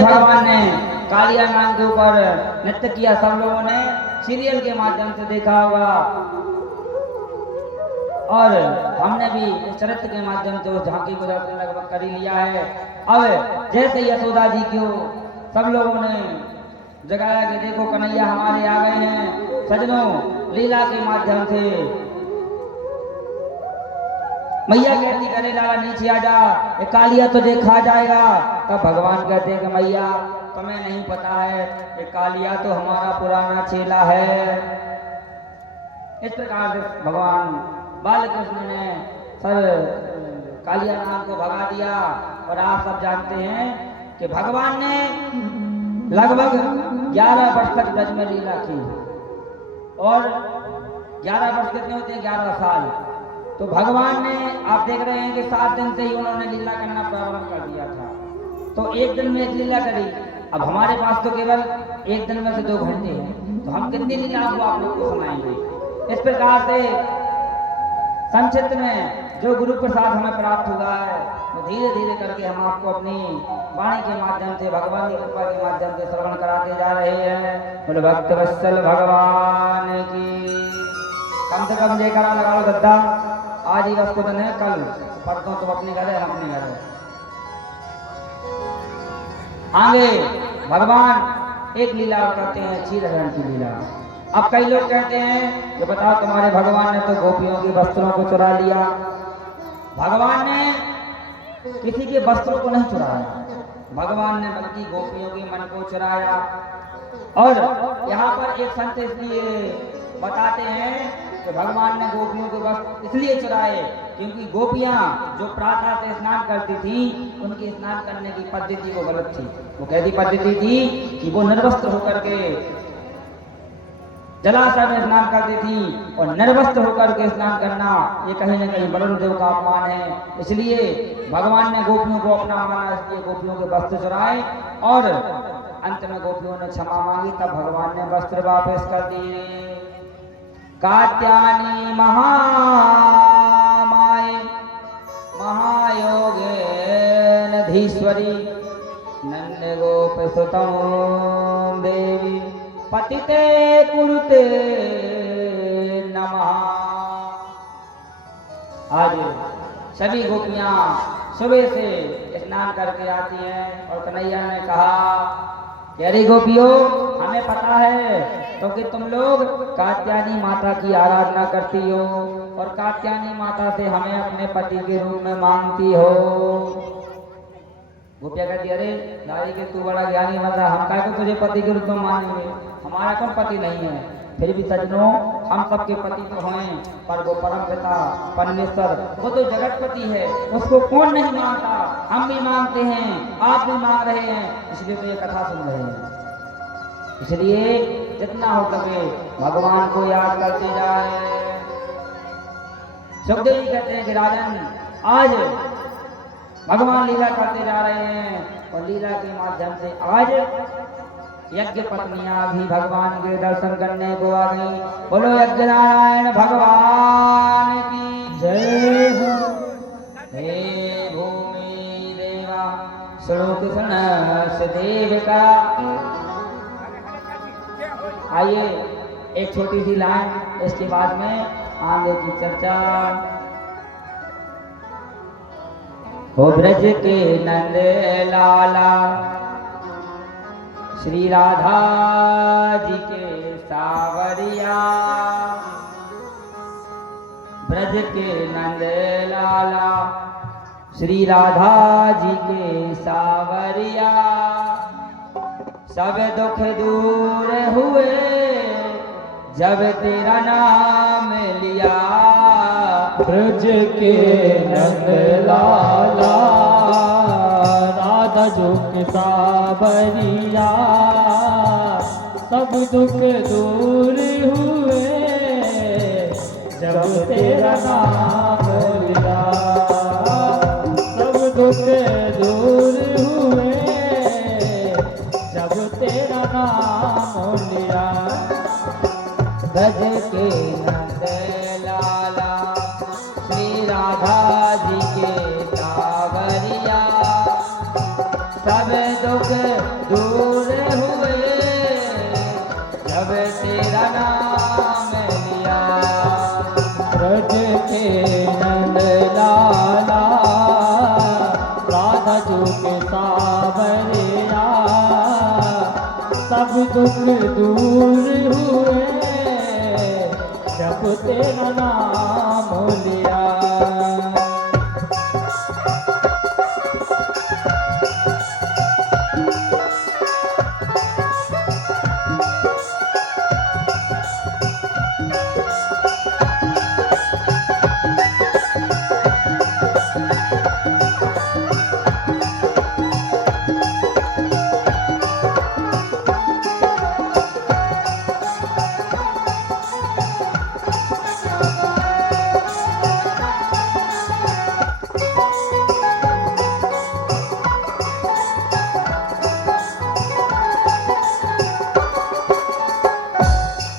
भगवान ने कालिया नाग के ऊपर नृत्य किया। सब लोगों ने सीरियल के माध्यम से देखा होगा और हमने भी इस चरित्र के माध्यम से उस झांकी को दर्शन लगभग कर ही लिया है। अब जैसे यशोदा जी को सब लोगों ने जगाया कि देखो कन्हैया हमारे आ गए हैं। सजनों, लीला के माध्यम से मैया कहती करे लाला नीचे आ जा, ये कालिया तो देखा जाएगा। तब भगवान कहते हैं कि मैया तुम्हें नहीं पता है, ये कालिया तो हमारा पुराना चेला है। इस प्रकार से भगवान बालकृष्ण ने सर कालिया नाग को भगा दिया। और आप सब जानते हैं कि भगवान ने लगभग 11 वर्ष तक ब्रज में लीला की। और 11 वर्ष कितने होते हैं? 11 साल। तो भगवान ने, आप देख रहे हैं कि 7 दिन से ही उन्होंने लीला करना प्रारंभ कर दिया था। तो एक दिन में एक लीला करी। अब हमारे पास तो केवल एक दिन में से 2 घंटे हैं, तो हम कितनी लीला को आप लोग को सुनाएंगे। इस प्रकार से संक्षिप्त में जो गुरु प्रसाद हमें प्राप्त हुआ है वो धीरे धीरे करके हम आपको अपनी वाणी के माध्यम से, भगवान की कृपा के माध्यम से श्रवण कराते जा रहे हैं। बोलो भक्त वत्सल भगवान की। कम से कम जयकारा लगा लो गद्दा। आज ही बस को दिन है, कल परसों तो अपने घर है, हम अपने घर है। आगे भगवान एक लीला करते हैं, क्षीरहरण की लीला। अब कई लोग कहते हैं कि बताओ तुम्हारे भगवान ने तो गोपियों के वस्त्रों को चुरा लिया। भगवान ने किसी के वस्त्रों को नहीं चुराया, भगवान ने बल्कि गोपियों के मन को चुराया। और यहाँ पर एक संत इसलिए बताते हैं कि भगवान ने गोपियों के वस्त्र इसलिए चुराए क्योंकि गोपियां जो प्रातः से स्नान करती थी, उनकी स्नान करने की पद्धति वो गलत थी। वो कैसी पद्धति थी कि वो निर्वस्त्र होकर के जलाशय में स्नान करती थी। और निर्वस्त्र होकर के स्नान करना ये कहीं न कहीं वरुण देव का अपमान है। इसलिए भगवान ने गोपियों को अपना माना, इसलिए गोपियों के वस्त्र चुराए। और अंत में गोपियों ने क्षमा मांगी, तब भगवान ने वस्त्र वापस कर दिए। कात्यायनी महामाये महायोगेन धीश्वरी नंद गोप सुतम देवी पतिते कुरुते नमः। आज सभी गोपियां सुबह से स्नान करके आती हैं और कन्हैया ने कहा कि अरे गोपियों, हमें पता है क्योंकि तुम लोग कात्यायनी माता की आराधना करती हो और कात्यायनी माता से हमें अपने पति के रूप में मांगती हो। गोपिया कहती अरे दाई के तू बड़ा ज्ञानी बंदा, हम क्या को तुझे पति के रूप में मानेंगे, हमारा कौन पति नहीं है। फिर भी सजनों, हम सबके पति तो हैं, पर वो परम पिता परमेश्वर वो तो जगतपति है, उसको कौन नहीं मानता। हम भी मानते हैं, आप भी मान रहे हैं, इसलिए तो ये कथा सुन रहे हैं। इसलिए जितना हो सके भगवान को याद करते जाए। सुखदेव जी कहते हैं कि राजन, आज भगवान लीला करते जा रहे हैं और लीला के माध्यम से आज यज्ञ पत्नियां भी भगवान के दर्शन करने को आ गई। बोलो यज्ञ नारायण भगवान की जय हो। हे भूमि देवा श्लोक सुन देव का। आइए एक छोटी सी लाइन, इसके बाद में आगे की चर्चा। हो ब्रज के नंद लाला श्री राधा जी के सावरिया, ब्रज के नंद लाला श्री राधा जी के सावरिया। सब दुख दूर हुए जब तेरा नाम लिया। ब्रज के नंद लाला राधा जो के सावरिया, सब दुख दूर हुए जब तेरा नाम लिया। सब दुख दूर हुए जब तेरा नाम लिया। ब्रज के नंद लाला श्री राधा जी के सावरिया, सब दुख दुख दूर हुए जब तेरा नाम लिया। ब्रज के नंद लाला राधा जो के सावरिया सब दुख दूर हुए जब तेरा नाम लिया।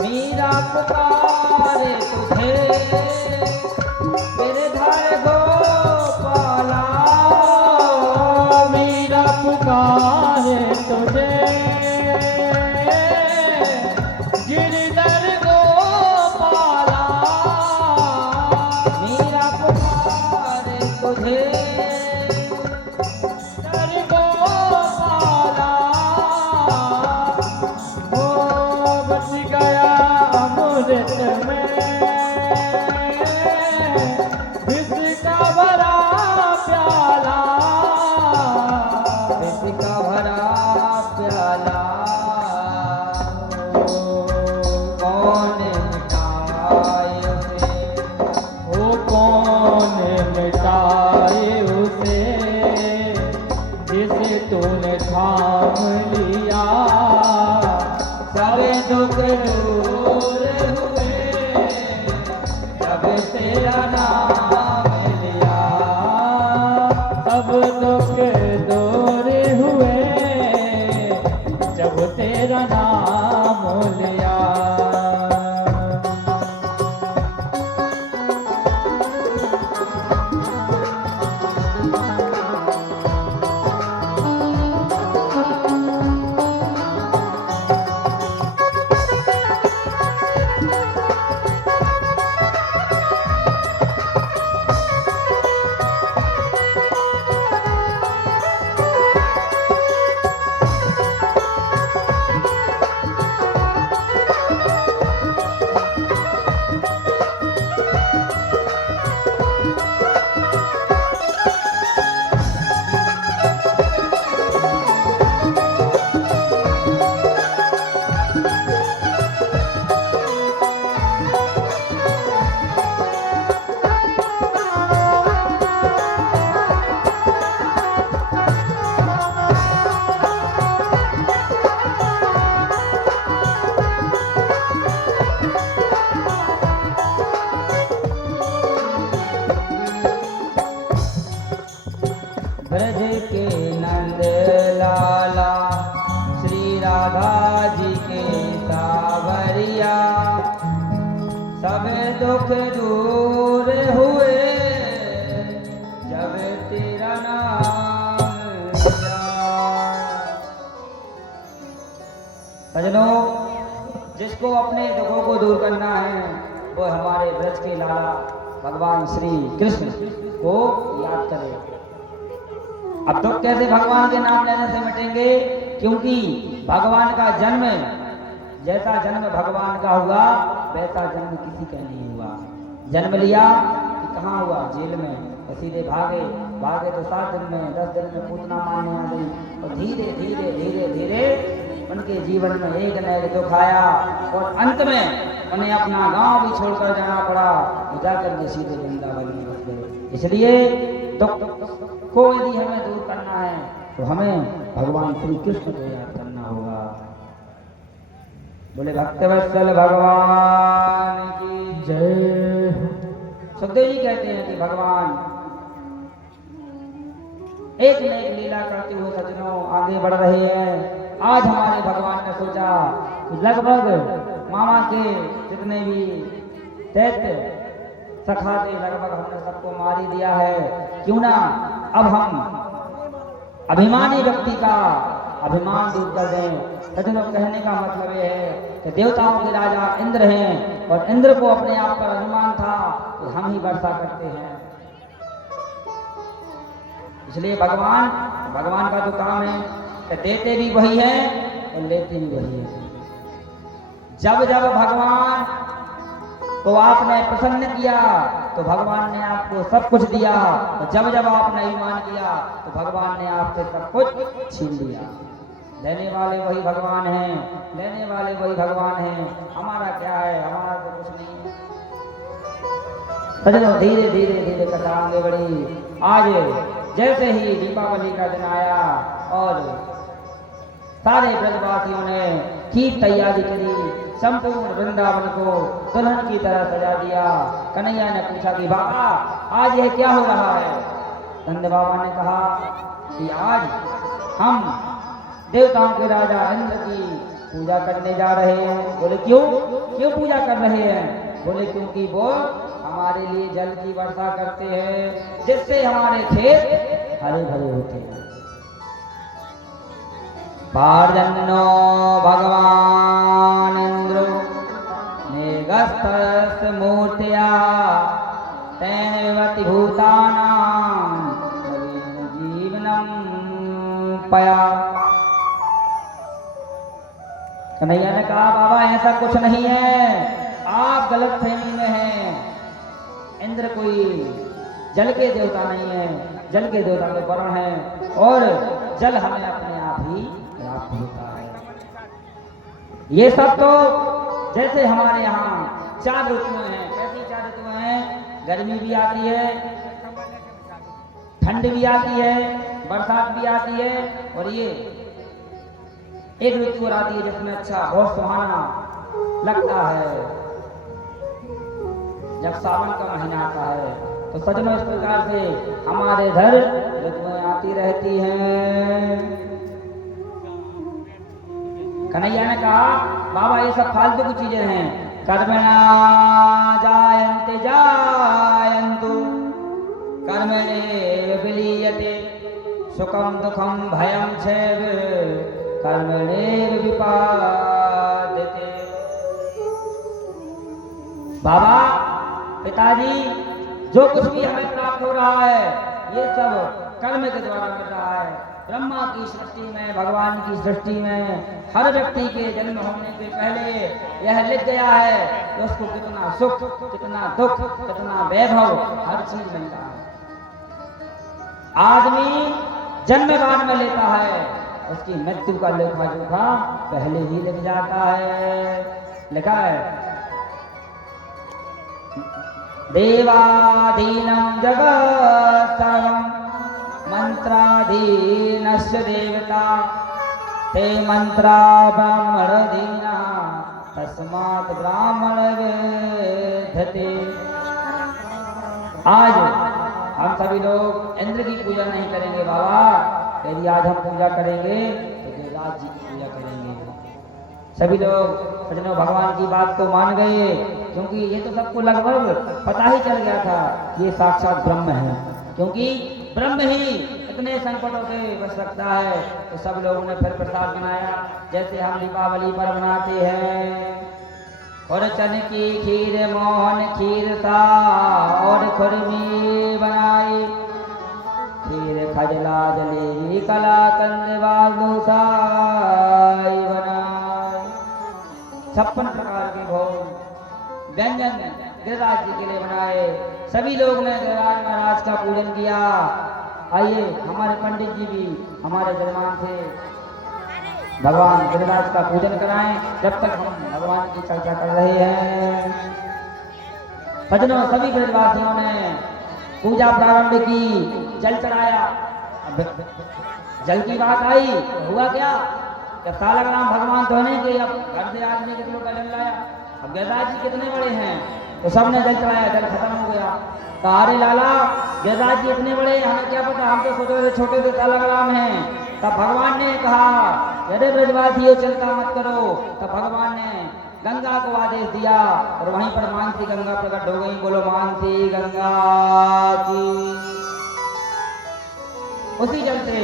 मीरा पुकारे तुझे गिरधर गोपाला। मीरा पुकारे तुझे गिरधर गोपाला। मीरा पुकारे तुझे गिरधर गोपाला। वो बच गया अमृत में जिसका भरा प्याला। इसका भरा प्याला कौन मिटाए उसे। वो कौन मिटाए उसे जिसे तूने थाम लिया। सब दुख दूर हुए जब तेरा नाम लिया। सब दुख दूर हुए जब तेरा नाम लिया। ब्रज के नंद लाला श्री राधा जी के सावरिया सब दुख दूर हुए जब तेरा नाम लिया। सजनों, जिसको अपने दुखों को दूर करना है वो हमारे ब्रज के लाला भगवान श्री कृष्ण को याद करें। अब दुख कैसे भगवान के नाम लेने से मिटेंगे, क्योंकि भगवान का जन्म जैसा जन्म भगवान का हुआ वैसा जन्म किसी का नहीं हुआ। जन्म लिया कि कहाँ हुआ, जेल में, और सीधे भागे भागे तो 7 दिन में 10 दिन में पूतना मारने आ गई, और धीरे धीरे धीरे धीरे उनके जीवन में एक न एक दुख आया, और अंत में उन्हें अपना गांव भी छोड़कर जाना पड़ा, जाकर के सीधे वृंदावन में बस गए। इसलिए दुख को यदि हमें दूर करना है तो हमें भगवान श्री कृष्ण को याद करना होगा। बोले भक्तवत्सल भगवान की जय। सुखदेव जी कहते हैं कि भगवान एक न एक लीला करते हुए सज्जनों आगे बढ़ रहे हैं। आज हमारे भगवान ने सोचा कि लगभग मामा के जितने भी दैत्य सखा थे लगभग हमने सबको मार ही दिया है, क्यों ना अब हम अभिमानी व्यक्ति का अभिमान दूर कर दें। सज्जनों, कहने का मतलब ये है कि देवताओं के राजा इंद्र हैं और इंद्र को अपने आप पर अभिमान था कि हम ही वर्षा करते हैं। इसलिए भगवान का तो काम है कि देते भी वही है और लेते भी वही है। जब जब भगवान को आपने प्रसन्न किया तो भगवान ने आपको सब कुछ दिया, और जब जब आपने अभिमान किया तो भगवान ने आपसे सब कुछ छीन लिया। लेने वाले वही भगवान हैं, लेने वाले वही भगवान हैं। हमारा क्या है? हमारा तो कुछ नहीं है। सज्जनों, धीरे धीरे धीरे कथा आगे बढ़ी। आज जैसे ही दीपावली का दिन आया और सारे ब्रजवासियों ने की तैयारी करी, संपूर्ण वृंदावन को दुल्हन की तरह सजा दिया। कन्हैया ने पूछा कि बाबा, आज यह क्या हो रहा है? नंद बाबा ने कहा कि आज हम देवताओं के राजा इंद्र की पूजा करने जा रहे हैं। बोले क्यों पूजा कर रहे हैं? बोले क्योंकि वो हमारे लिए जल की वर्षा करते हैं, जिससे हमारे खेत हरे भरे होते हैं। पार्जन्नो भगवान इंद्रो नेगस्थस् मूर्त्या तेन विवति भूतानां जीवनम पया। कन्हैया ने कहा, बाबा ऐसा कुछ नहीं है, आप गलत फहमी में हैं। इंद्र कोई जल के देवता नहीं है, जल के देवता तो वरुण है, और जल हमें अपने आप ही प्राप्त होता है। ये सब तो जैसे हमारे यहाँ 4 ऋतुएं हैं। कैसी 4 ऋतुएं हैं? गर्मी भी आती है, ठंड भी आती है, बरसात भी आती है, और ये एक ऋतु और आती है जिसमें अच्छा बहुत सुहाना लगता है, जब सावन का महीना आता है। तो सज्जनों, इस प्रकार से हमारे इधर ऋतुएं आती रहती हैं। कन्हैया ने कहा, बाबा ये सब फालतू की चीजें हैं। कर्मणा जायन्ते जायन्तु कर्मणे विलीयते सुखम दुखम भयम चैव कर्मणे विपाद्यते। बाबा, पिताजी, जो कुछ भी हमें प्राप्त हो रहा है ये सब कर्म के द्वारा मिल रहा है। ब्रह्मा की सृष्टि में, भगवान की सृष्टि में हर व्यक्ति के जन्म होने के पहले यह लिख गया है कि उसको कितना सुख, कितना दुख, कितना वैभव, हर चीज मिलता है। आदमी जन्म बाद में लेता है, उसकी मृत्यु का लेखा जोखा पहले ही लिख जाता है। लिखा है, देवाधीनं जगत् सर्वं मंत्राधीनस्य देवता ते मंत्रा ब्राह्मणधीना तस्मात् ब्राह्मण वेधते। आज हम सभी लोग इंद्र की पूजा नहीं करेंगे बाबा। यदि आज हम पूजा करेंगे तो देवराज जी की पूजा करेंगे। सभी लोग सज्जनों, भगवान की बात तो मान गए, क्योंकि ये तो सबको लगभग पता ही चल गया था कि ये साक्षात ब्रह्म है, क्योंकि ब्रह्म ही इतने संकटों से बच सकता है। तो सब लोगों ने फिर प्रसाद बनाया, जैसे हम दीपावली पर बनाते हैं। खुरचन की खीर, मोहन खीर सा और खुरमी बनाई, खीर खजला जलेबी कलाकंद बालूशाही बनाई। 56 प्रकार के भोग व्यंजन गिरिराज जी के लिए बनाए। सभी लोग ने गिरिराज महाराज का पूजन किया। आइए, हमारे पंडित जी भी हमारे जजमान थे, भगवान गिरिराज का पूजन कराएं जब तक हम भगवान की चर्चा कर रहे हैं। सज्जनों, सभी ब्रजवासियों ने पूजा प्रारंभ की, जल चढ़ाया। अब जल की बात आई तो हुआ क्या? जब सालग्राम भगवान तो नहीं कि अब घर से आदमी कितने का जल लाया। अब गिरिराज जी कितने बड़े हैं तो सबने जल चढ़ाया, जल खत्म हो गया। तो अरे लाला, गिरिराज जी इतने बड़े, हमें क्या पता, हम तो छोटे से सालग्राम हैं। तब भगवान ने कहा, अरे ब्रजवासियों चिंता मत करो। तब भगवान ने गंगा को आदेश दिया और वहीं पर मानसी गंगा प्रकट हो गई। बोलो मानसी गंगा की। उसी जल से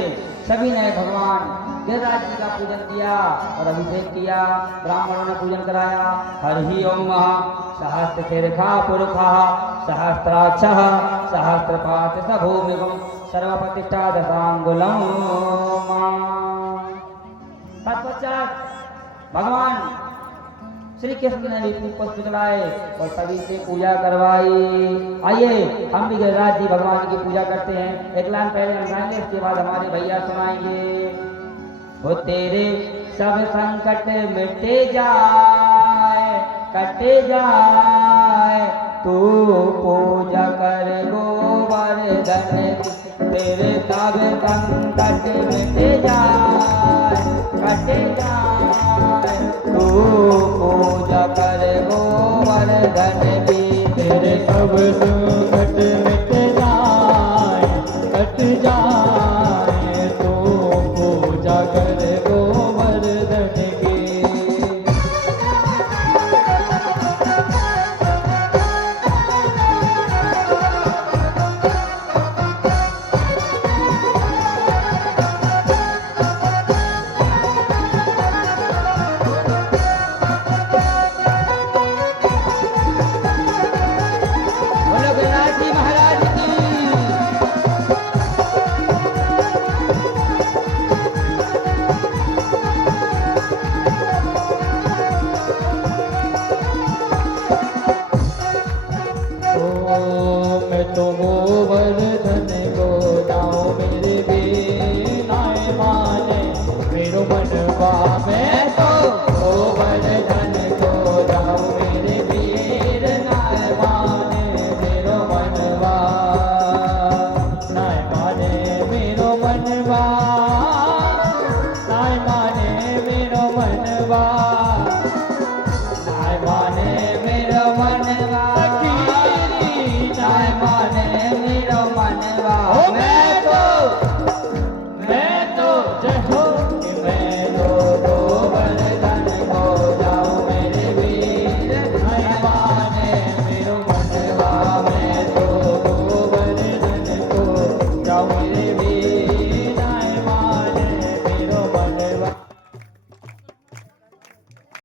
सभी ने भगवान गिरिराज जी का पूजन किया और अभिषेक किया। ब्राह्मणों ने पूजन कराया। हरि ओम सहस्त्र शीर्षा पुरुषा सहस्त्राक्षः सहस्त्रपात सभूमिगम सर्वप्रतिष्ठा दशांगुलम। तत्पश्चात भगवान श्री कृष्ण ने भी पुष्प चढ़ाए और सभी से पूजा करवाई। आइए हम भी गिरिराज जी भगवान की पूजा करते हैं। एक लाइन पहले हम गाएंगे, उसके बाद हमारे भैया सुनाएंगे। हो तेरे सब संकट मिटे जाए कटे जाए, तू पूजा कर गोवर्धन की। तेरे सब संकट मिटे जाए कटे जाए, तू पूजा कर गोवर्धन की। तेरे सब संकट मिट जाए कट जाए, तो पूजा कर गोवर्धन की। बोलो गिरिराज जी महाराज की। मैं तो गोवर्धन को जाऊं मेरे बेनाए माने, मेरो मनवा मैं तो गोवर्धन को जाऊं मेरे वीर नाय माने, मेरो मनवा नाय माने, मेरो मनवा नाय माने, मेरो मनवा